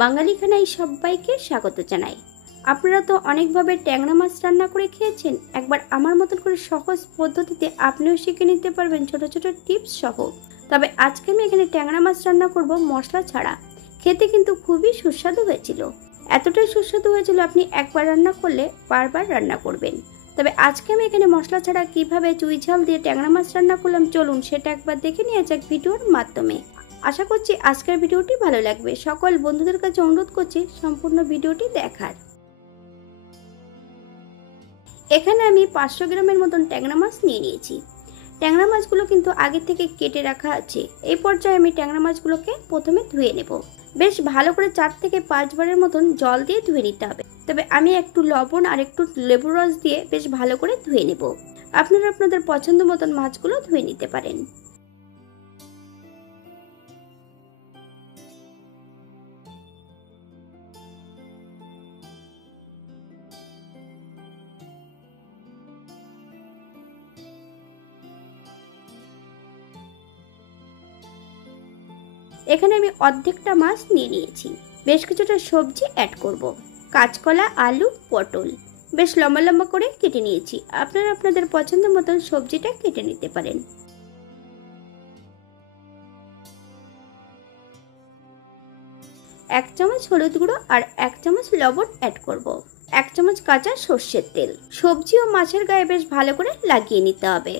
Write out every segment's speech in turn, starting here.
বাঙালি খানায় সবাইকে স্বাগত জানাই। আপনারা তো অনেকভাবে ট্যাংরা মাছ রান্না করে খেয়েছেন। একবার আমার মতন করে সহজ পদ্ধতিতে আপনিও শিখে নিতে পারবেন ছোট ছোট টিপস সহ। তবে আজকে আমি এখানে ট্যাংরা মাছ রান্না করব মশলা ছাড়া। খেতে কিন্তু খুবই সুস্বাদু হয়েছিল। এতটাই সুস্বাদু হয়েছিল আপনি একবার রান্না করলে বারবার রান্না করবেন। তবে আজকে আমি এখানে মশলা ছাড়া কিভাবে চুই ঝাল দিয়ে ট্যাংরা মাছ রান্না করলাম, চলুন সেটা একবার দেখে নিয়ে যাক ভিডিওর মাধ্যমে। আশা করছি আজকের ভিডিওটি ভালো লাগবে। সকল বন্ধুদের কাছে অনুরোধ করছি সম্পূর্ণ ভিডিওটি দেখার। এখানে আমি 500 গ্রামের মতন ট্যাংরা মাছ নিয়ে নিয়েছি। ট্যাংরা মাছগুলো কিন্তু আগে থেকে কেটে রাখা আছে। এই পর্যায়ে আমি ট্যাংরা মাছগুলোকে প্রথমে ধুয়ে নেব। বেশ ভালো করে 4 থেকে 5 বারের মতন জল দিয়ে ধুয়ে নিতে হবে। তবে আমি একটু লবণ আর একটু লেবুর রস দিয়ে বেশ ভালো করে ধুয়ে নেব। আপনারা আপনাদের পছন্দ মতন মাছগুলো ধুয়ে নিতে পারেন। এখানে আমি অর্ধেকটা মাছ নিয়ে নিয়েছি। বেশ কিছুটা সবজি অ্যাড করব। কাঁচকলা, আলু, পটল বেশ লম্বা লম্বা করে কেটে নিয়েছি। আপনারা আপনাদের পছন্দ মতন সবজিটা কেটে নিতে পারেন। 1 চামচ হলুদ গুঁড়ো আর 1 চামচ লবণ অ্যাড করব। 1 চামচ কাঁচা সর্ষের তেল। সবজি ও মাছের গায়ে বেশ ভালো করে লাগিয়ে নিতে হবে।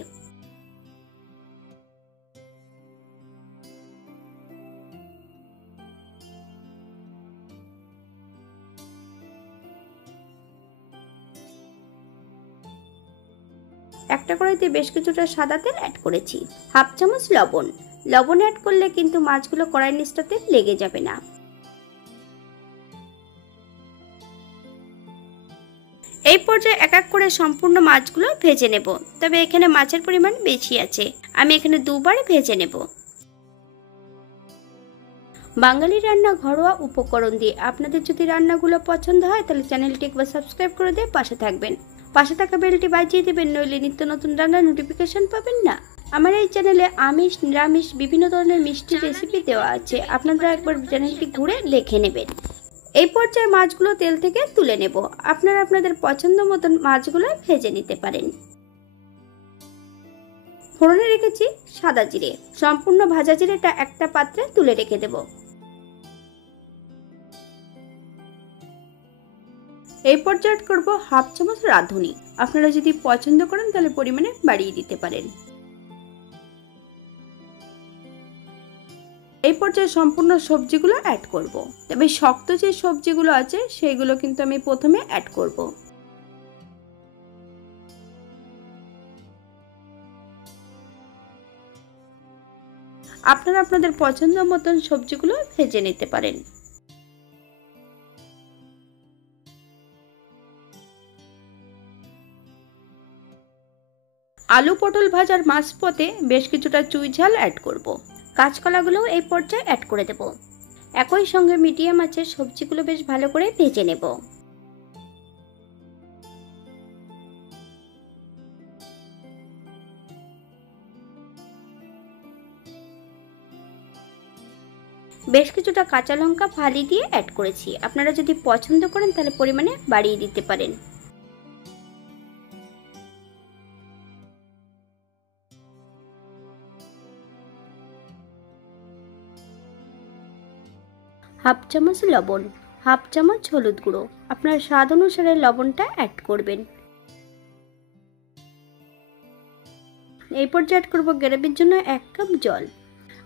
একটা কড়াইতে বেশ কিছুটা সাদা তেল অ্যাড করেছি। হাফ চামচ লবণ। লবণ অ্যাড করলে কিন্তু মাছগুলো কড়াইয়ের নিচটাতে লেগে যাবে না। এই পর্যায়ে এক এক করে সম্পূর্ণ মাছগুলো ভেজে নেব। তবে এখানে মাছের পরিমাণ বেশি আছে, আমি এখানে দুবার ভেজে নেব। বাঙালি রান্না ঘরোয়া উপকরণ দিয়ে। আপনাদের যদি রান্নাগুলো পছন্দ হয় তাহলে চ্যানেলটি একবার সাবস্ক্রাইব করে দিয়ে পাশে থাকবেন। পাশে থাকা বেলটি বাজিয়ে দেবেন, নইলে নিত্য নতুন রান্নার নোটিফিকেশন পাবেন না। আমার এই চ্যানেলে আমিষ নিরামিষ বিভিন্ন ধরনের মিষ্টি রেসিপি দেওয়া আছে, আপনারা একবার চ্যানেলটি ঘুরে দেখে নেবেন। এই পর্যায়ে মাছগুলো তেল থেকে তুলে নেব। আপনারা আপনাদের পছন্দ মতন মাছগুলো ভেজে নিতে পারেন। ফোড়নে রেখেছি সাদা জিরে। সম্পূর্ণ ভাজা জিরেটা একটা পাত্রে তুলে রেখে দেব। এই পর্যায়ে অ্যাড করব হাফ চামচ রাঁধুনি। আপনারা যদি পছন্দ করেন তাহলে পরিমাণে বাড়িয়ে দিতে পারেন। এই পর্যায়ে সম্পূর্ণ সবজিগুলো অ্যাড করব। তবে শক্ত যে সবজিগুলো আছে সেগুলো কিন্তু আমি প্রথমে অ্যাড করব। আপনারা আপনাদের পছন্দ মতন সবজিগুলো ভেজে নিতে পারেন। আলু পটল ভাজার মাঝপথে বেশ কিছুটা চুই ঝাল অ্যাড করব। কাঁচকলাগুলোও এই পর্যায়ে অ্যাড করে দেব। একই সঙ্গে মিডিয়াম আঁচে সবজিগুলো বেশ ভালো করে ভেজে নেব। বেশ কিছুটা কাঁচা লঙ্কা ফালি দিয়ে অ্যাড করেছি। আপনারা যদি পছন্দ করেন তাহলে পরিমাণে বাড়িয়ে দিতে পারেন। হাফ চামচ লবণ, হাফ চামচ হলুদ গুঁড়ো। আপনার স্বাদ অনুসারে লবণটা অ্যাড করবেন। এই পর্যায়ে অ্যাড করব গ্রেভির জন্য 1 কাপ জল।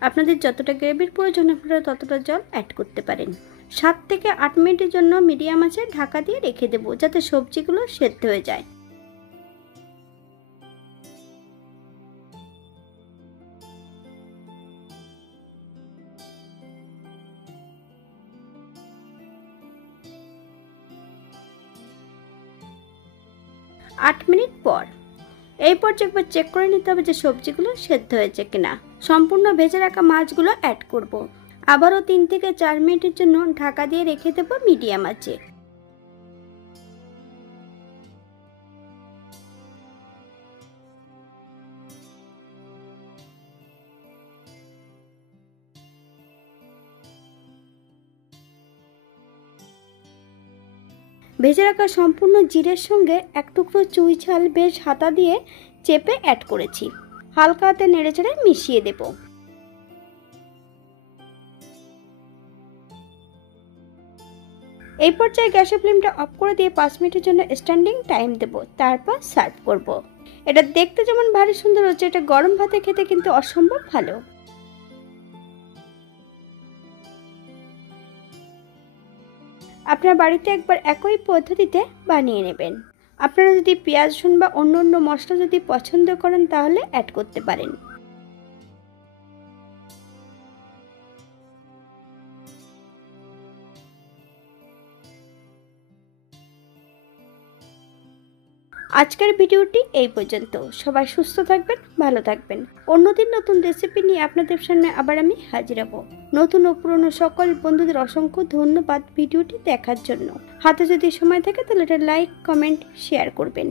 আপনাদের যতটা গ্রেভির প্রয়োজন আপনারা ততটা জল অ্যাড করতে পারেন। 7 থেকে 8 মিনিটের জন্য মিডিয়াম আঁচে ঢাকা দিয়ে রেখে দেব, যাতে সবজিগুলো সেদ্ধ হয়ে যায়। আট মিনিট পর এই পর্যায়ে একবার চেক করে নিতে হবে যে সবজিগুলো সেদ্ধ হয়েছে কিনা। সম্পূর্ণ ভেজে রাখা মাছগুলো অ্যাড করব। আবারও 3 থেকে 4 মিনিটের জন্য ঢাকা দিয়ে রেখে দেব মিডিয়াম আঁচে। ভেজে রাখা সম্পূর্ণ জিরের সঙ্গে এক টুকরো চুই ঝাল বেশ হাতা দিয়ে চেপে অ্যাড করেছি। হালকা হাতে নেড়েচেড়ে মিশিয়ে দেব। এই পর্যায়ে গ্যাসের ফ্লেমটা অফ করে দিয়ে 5 মিনিটের জন্য স্ট্যান্ডিং টাইম দেব, তারপর সার্ভ করব। এটা দেখতে যেমন ভারী সুন্দর হচ্ছে, এটা গরম ভাতে খেতে কিন্তু অসম্ভব ভালো। আপনার বাড়িতে একবার একই পদ্ধতিতে বানিয়ে নেবেন। আপনারা যদি পেঁয়াজ রসুন বা অন্য মশলা যদি পছন্দ করেন তাহলে অ্যাড করতে পারেন। আজকের ভিডিওটি এই পর্যন্ত। সবাই সুস্থ থাকবেন, ভালো থাকবেন। অন্যদিন নতুন রেসিপি নিয়ে আপনাদের সামনে আবার আমি হাজির হব। নতুন ও পুরনো সকল বন্ধুদের অসংখ্য ধন্যবাদ ভিডিওটি দেখার জন্য। হাতে যদি সময় থাকে তাহলে এটা লাইক, কমেন্ট, শেয়ার করবেন।